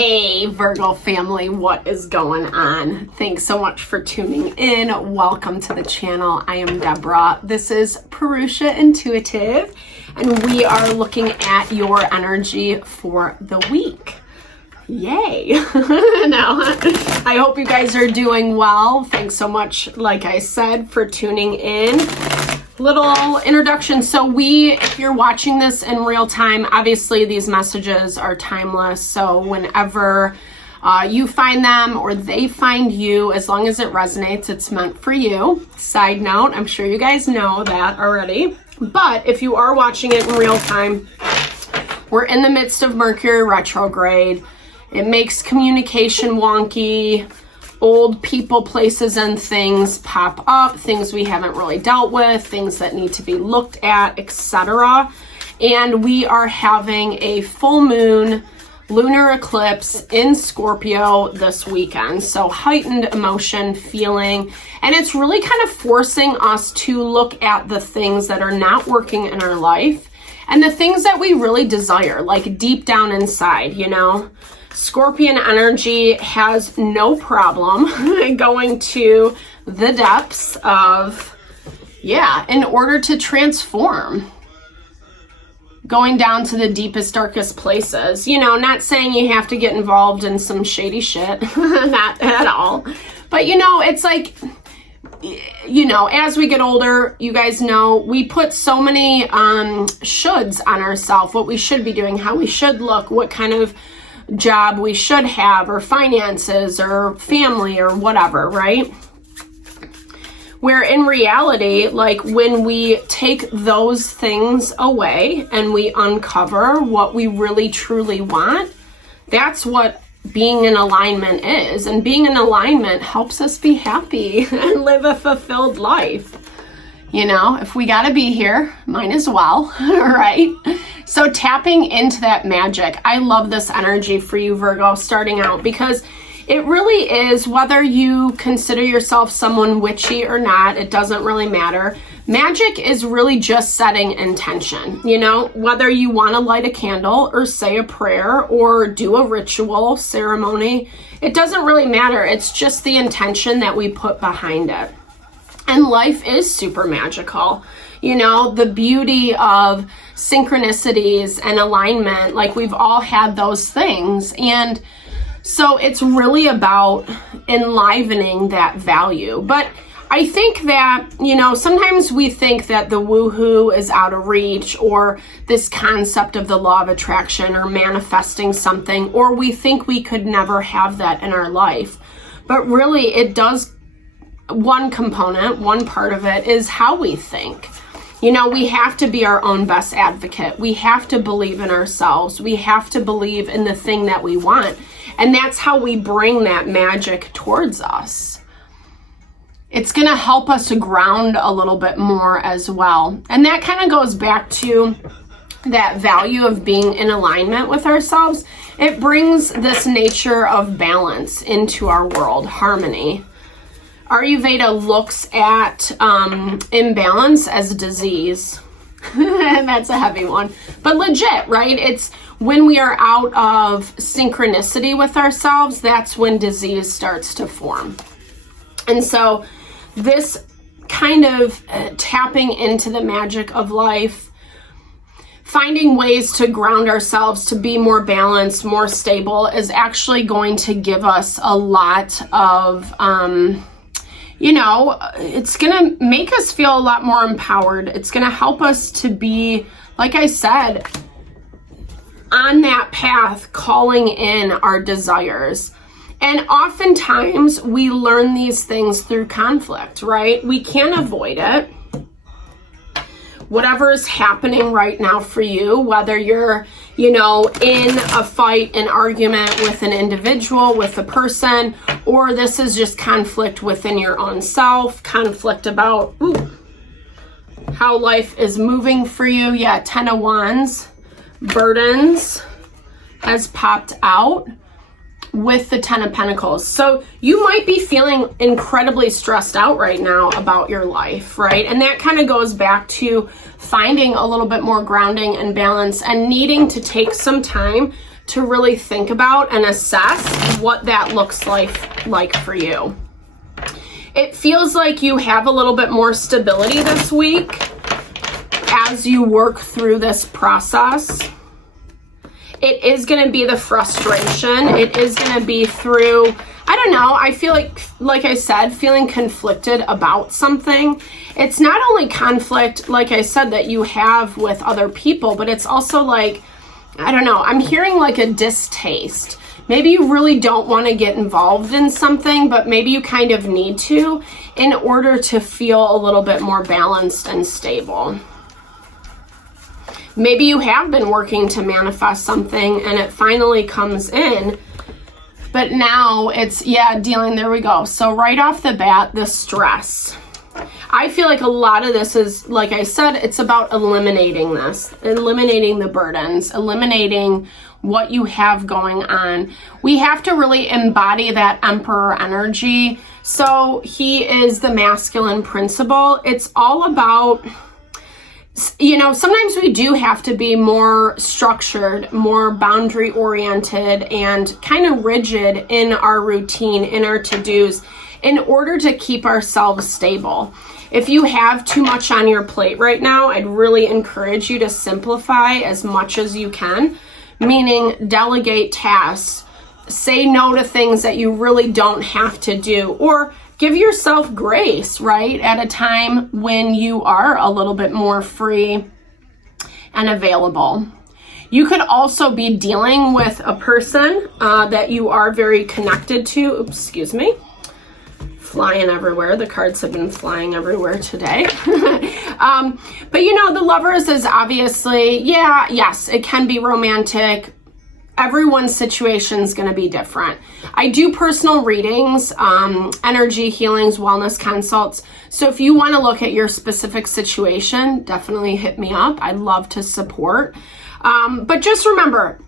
Hey Virgo family, what is going on? Thanks so much for tuning in. Welcome to the channel. I am Deborah. This is Purusha Intuitive, and we are looking at your energy for the week. Yay! Now, I hope you guys are doing well. Thanks so much, like I said, for tuning in. Little introduction. So if you're watching this in real time, obviously these messages are timeless. So whenever you find them or they find you, as long as it resonates, it's meant for you. Side note, I'm sure you guys know that already. But if you are watching it in real time, we're in the midst of Mercury retrograde. It makes communication wonky. Old people, places, and things pop up, things we haven't really dealt with, things that need to be looked at, etc. And we are having a full moon lunar eclipse in Scorpio this weekend. So heightened emotion, feeling, and it's really kind of forcing us to look at the things that are not working in our life and the things that we really desire, like deep down inside, you know? Scorpion energy has no problem going to the depths of, in order to transform. Going down to the deepest, darkest places. You know, not saying you have to get involved in some shady shit, not at all. But you know, it's like, you know, as we get older, you guys know, we put so many shoulds on ourselves, what we should be doing, how we should look, what kind of job we should have, or finances, or family, or whatever, right? Where in reality, like when we take those things away and we uncover what we really truly want, that's what being in alignment is. And being in alignment helps us be happy and live a fulfilled life. You know, if we gotta be here, might as well, right? So tapping into that magic. I love this energy for you, Virgo, starting out, because it really is, whether you consider yourself someone witchy or not, it doesn't really matter. Magic is really just setting intention, you know, whether you want to light a candle or say a prayer or do a ritual ceremony, it doesn't really matter. It's just the intention that we put behind it. And life is super magical. You know, the beauty of synchronicities and alignment, like we've all had those things. And so it's really about enlivening that value. But I think that, you know, sometimes we think that the woohoo is out of reach, or this concept of the law of attraction or manifesting something, or we think we could never have that in our life. But really it does. One component, one part of it is how we think. You know, we have to be our own best advocate. We have to believe in ourselves. We have to believe in the thing that we want. And that's how we bring that magic towards us. It's going to help us to ground a little bit more as well. And that kind of goes back to that value of being in alignment with ourselves. It brings this nature of balance into our world, harmony. Ayurveda looks at imbalance as disease. That's a heavy one. But legit, right? It's when we are out of synchronicity with ourselves, that's when disease starts to form. And so this kind of tapping into the magic of life, finding ways to ground ourselves, to be more balanced, more stable, is actually going to give us a lot of... you know, it's going to make us feel a lot more empowered. It's going to help us to be, like I said, on that path, calling in our desires. And oftentimes we learn these things through conflict, right? We can't avoid it. Whatever is happening right now for you, whether you're, you know, in a fight, an argument with an individual, with a person, or this is just conflict within your own self, conflict about how life is moving for you. Yeah, 10 of Wands, burdens has popped out with the 10 of Pentacles. So you might be feeling incredibly stressed out right now about your life, right? And that kind of goes back to finding a little bit more grounding and balance and needing to take some time to really think about and assess what that looks like for you. It feels like you have a little bit more stability this week as you work through this process. It is going to be the frustration. It is going to be through, I don't know, I feel like I said, feeling conflicted about something. It's not only conflict, like I said, that you have with other people, but it's also like, I don't know, I'm hearing like a distaste. Maybe you really don't want to get involved in something, but maybe you kind of need to in order to feel a little bit more balanced and stable. Maybe you have been working to manifest something and it finally comes in, but now it's, dealing, there we go. So right off the bat, the stress. I feel like a lot of this is, like I said, it's about eliminating this, eliminating the burdens, eliminating what you have going on. We have to really embody that emperor energy. So he is the masculine principle. It's all about, sometimes we do have to be more structured, more boundary oriented, and kind of rigid in our routine, in our to-dos, in order to keep ourselves stable. If you have too much on your plate right now, I'd really encourage you to simplify as much as you can, meaning delegate tasks, say no to things that you really don't have to do, or give yourself grace, right, at a time when you are a little bit more free and available. You could also be dealing with a person that you are very connected to. Oops, excuse me. Flying everywhere. The cards have been flying everywhere today. But the Lovers is obviously, yes, it can be romantic. Everyone's situation is going to be different. I do personal readings, energy healings, wellness consults. So if you want to look at your specific situation, definitely hit me up. I'd love to support. But just remember,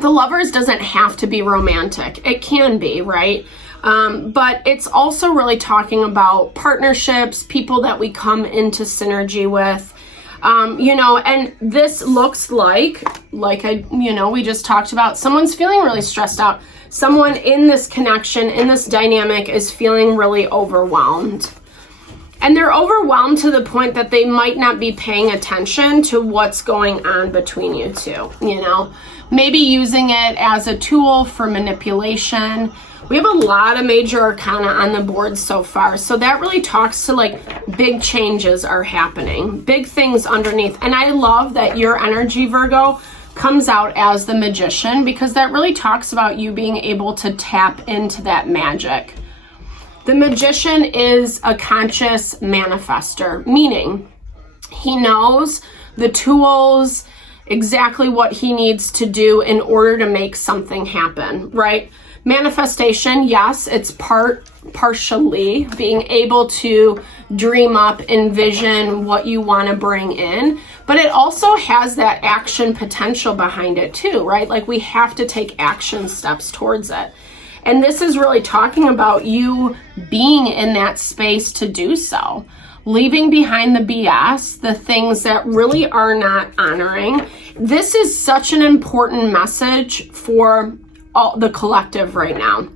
the Lovers doesn't have to be romantic. It can be, right? But it's also really talking about partnerships, people that we come into synergy with, and this looks like we just talked about, someone's feeling really stressed out. Someone in this connection, in this dynamic is feeling really overwhelmed. And they're overwhelmed to the point that they might not be paying attention to what's going on between you two, maybe using it as a tool for manipulation. We have a lot of major arcana on the board so far. So that really talks to like big changes are happening, big things underneath. And I love that your energy, Virgo, comes out as the Magician, because that really talks about you being able to tap into that magic. The Magician is a conscious manifester, meaning he knows the tools, exactly what he needs to do in order to make something happen, right? Manifestation, yes, it's partially being able to dream up, envision what you want to bring in, but it also has that action potential behind it too, right? Like we have to take action steps towards it. And this is really talking about you being in that space to do so, leaving behind the BS, the things that really are not honoring. This is such an important message for the collective right now.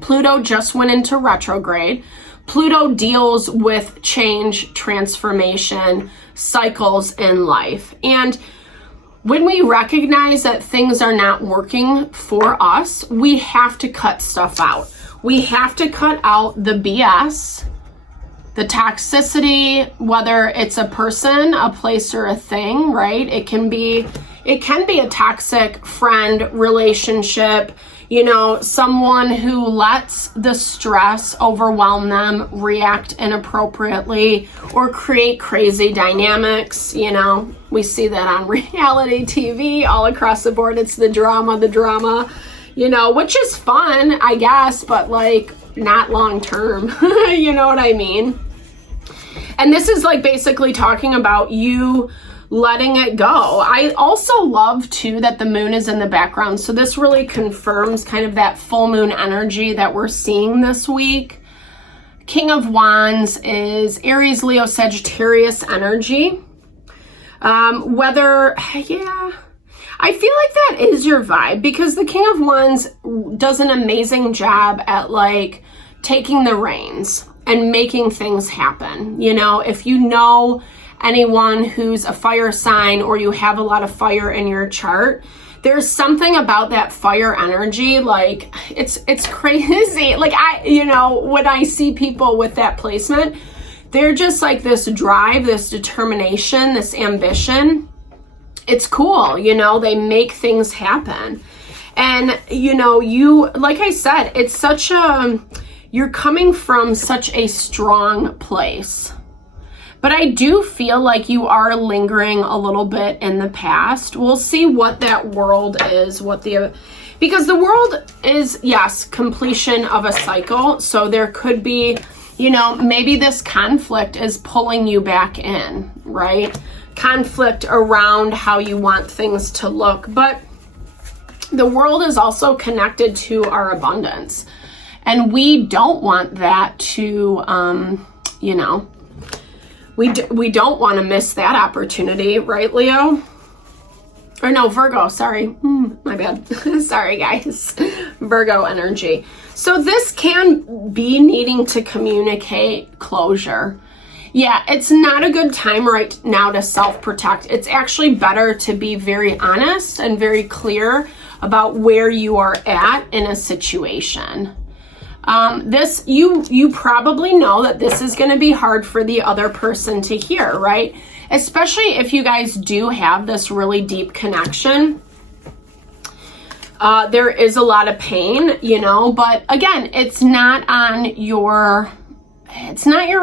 Pluto just went into retrograde. Pluto deals with change, transformation, cycles in life. And when we recognize that things are not working for us, we have to cut stuff out. We have to cut out the BS, the toxicity, whether it's a person, a place, or a thing, right? It can be a toxic friend, relationship, someone who lets the stress overwhelm them, react inappropriately, or create crazy dynamics. We see that on reality TV all across the board. It's the drama, which is fun, I guess, but like not long term. You know what I mean? And this is like basically talking about you letting it go. I also love too that the moon is in the background. So this really confirms kind of that full moon energy that we're seeing this week. King of Wands is Aries, Leo, Sagittarius energy. I I feel like that is your vibe, because the King of Wands does an amazing job at like taking the reins and making things happen. You know, if you know anyone who's a fire sign, or you have a lot of fire in your chart, there's something about that fire energy, like it's crazy. Like when I see people with that placement, they're just like this drive, this determination, this ambition. It's cool, they make things happen. And, like I said, it's you're coming from such a strong place. But I do feel like you are lingering a little bit in the past. We'll see what that world is, because the world is, yes, completion of a cycle. So there could be, maybe this conflict is pulling you back in, right? Conflict around how you want things to look. But the world is also connected to our abundance. And we don't want that to, we don't want to miss that opportunity, right, Leo? Or no, Virgo, sorry. My bad. Sorry, guys. Virgo energy. So this can be needing to communicate closure. Yeah, it's not a good time right now to self-protect. It's actually better to be very honest and very clear about where you are at in a situation. You probably know that this is going to be hard for the other person to hear, right? Especially if you guys do have this really deep connection. There is a lot of pain, but again, it's not your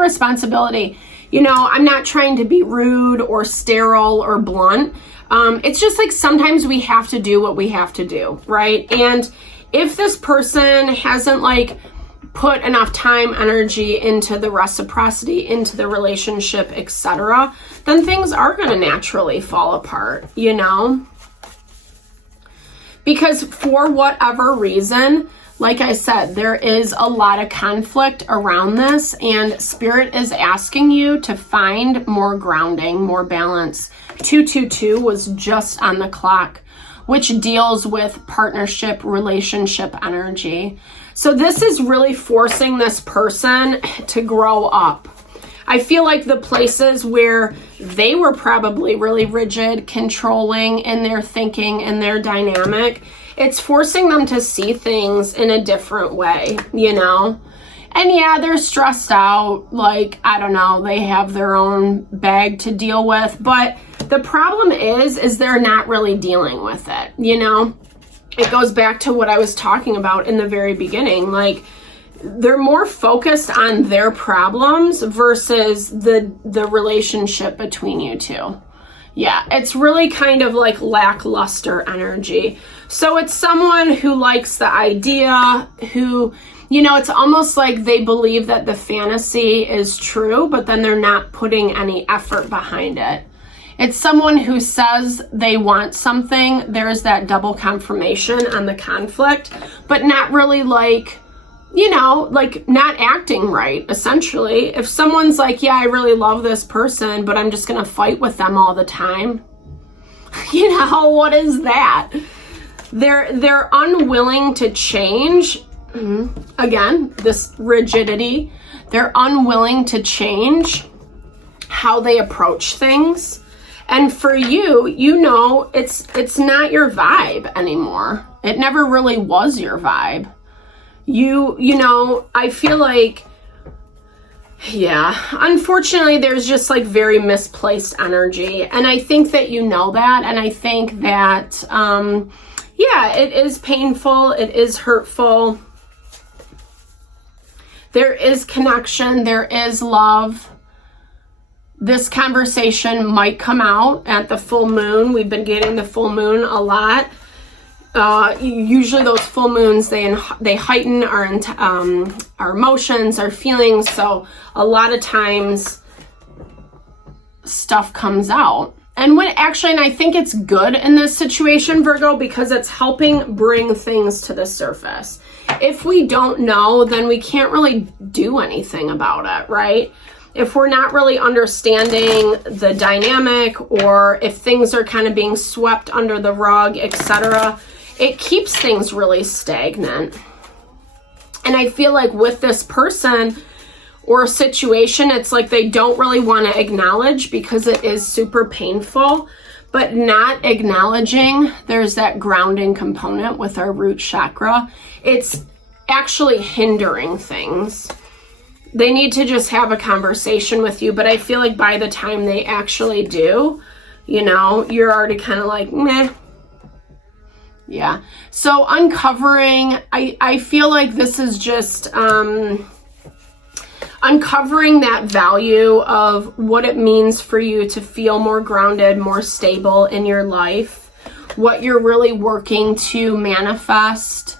responsibility. I'm not trying to be rude or sterile or blunt. It's just like sometimes we have to do what we have to do, right? And if this person hasn't like put enough time, energy into the reciprocity, into the relationship, etc., then things are going to naturally fall apart, Because for whatever reason, like I said, there is a lot of conflict around this, and Spirit is asking you to find more grounding, more balance. 222 was just on the clock, which deals with partnership, relationship energy. So this is really forcing this person to grow up. I feel like the places where they were probably really rigid, controlling in their thinking and their dynamic, it's forcing them to see things in a different way, And yeah, they're stressed out. Like, I don't know, they have their own bag to deal with. But the problem is they're not really dealing with it, It goes back to what I was talking about in the very beginning. Like, they're more focused on their problems versus the relationship between you two. Yeah, it's really kind of like lackluster energy. So it's someone who likes the idea, who, it's almost like they believe that the fantasy is true, but then they're not putting any effort behind it. It's someone who says they want something. There's that double confirmation on the conflict, but not really like, not acting right, essentially. If someone's like, yeah, I really love this person, but I'm just going to fight with them all the time. What is that? They're unwilling to change. Again, this rigidity. They're unwilling to change how they approach things. And for you, it's not your vibe anymore. It never really was your vibe. I feel like, yeah, unfortunately, there's just like very misplaced energy. And I think that that. And I think that, it is painful. It is hurtful. There is connection. There is love. This conversation might come out at the full moon. We've been getting the full moon a lot. Usually those full moons, they heighten our emotions, our feelings. So a lot of times stuff comes out. And I think it's good in this situation, Virgo, because it's helping bring things to the surface. If we don't know, then we can't really do anything about it, right? if we're not really understanding the dynamic, or if things are kind of being swept under the rug, etc., it keeps things really stagnant. And I feel like with this person or situation, it's like they don't really want to acknowledge because it is super painful. But not acknowledging, there's that grounding component with our root chakra. It's actually hindering things. They need to just have a conversation with you, but I feel like by the time they actually do, you know, you're already kind of like, meh. Yeah. So uncovering, I feel like this is just uncovering that value of what it means for you to feel more grounded, more stable in your life, what you're really working to manifest,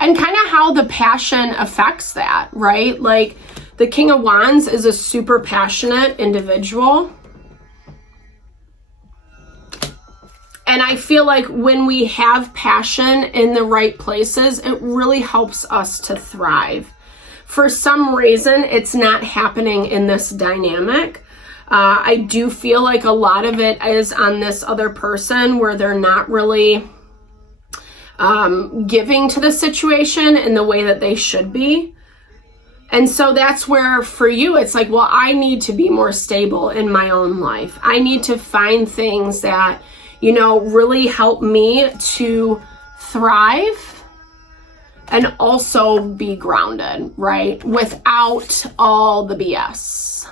and kind of how the passion affects that, right? Like the King of Wands is a super passionate individual. And I feel like when we have passion in the right places, it really helps us to thrive. For some reason, it's not happening in this dynamic. I do feel like a lot of it is on this other person where they're not really giving to the situation in the way that they should be. And so that's where for you, it's like, well, I need to be more stable in my own life. I need to find things that, you know, really help me to thrive and also be grounded, right? Without all the BS.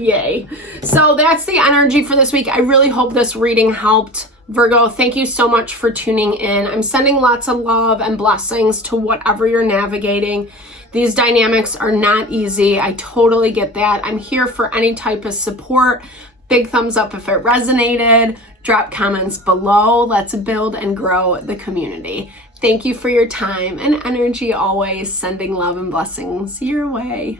Yay. So that's the energy for this week. I really hope this reading helped. Virgo, thank you so much for tuning in. I'm sending lots of love and blessings to whatever you're navigating. These dynamics are not easy. I totally get that. I'm here for any type of support. Big thumbs up if it resonated. Drop comments below. Let's build and grow the community. Thank you for your time and energy always. Sending love and blessings your way.